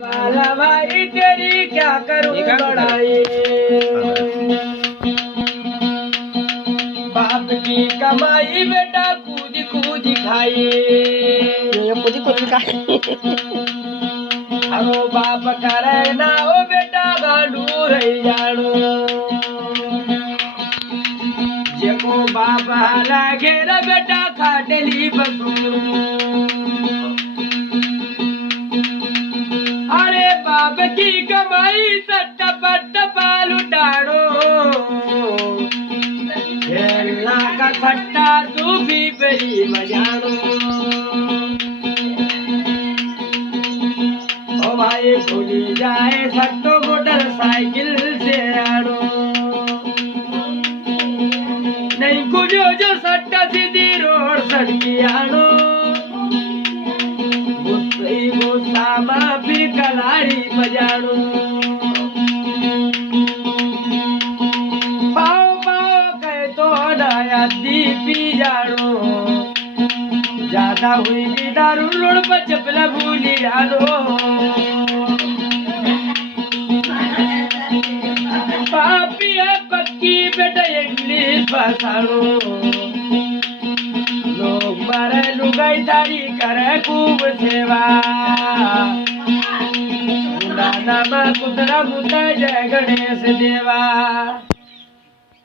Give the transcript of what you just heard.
वाला भाई तेरी क्या करूं बड़ाई, बाप की कमाई बेटा कूद कूद खाई, कूदी कूदी खाई। हरो बाप करे ना ओ बेटा गांडू रही जानो, जेको बाप हाला घेरा बेटा खाटली बसू। अरे बाप की कमाई सट्टा पट्टा पाल उठाड़ो, खेलना का सट्टा तू भी बड़ी बजानो। ओ भाई भूली जाए सट्टो मोटरसाइकिल से आड़ो, नहीं कुजो जो सट्टा सीधी रोड सड़की आड़ो, गुस्सा भी कलाड़ी बजाड़ो। पाओ पाओ कहे तो नया पी जाड़ो, ज्यादा हुई भी दारू रोड पर चपला भूली आलो। पापी है पक्की बेटा इंग्लिश भाषाड़ो, लोग मारे लुगाई तारी करे खूब सेवा, नाना कुतरा कुता जय गणेश देवा।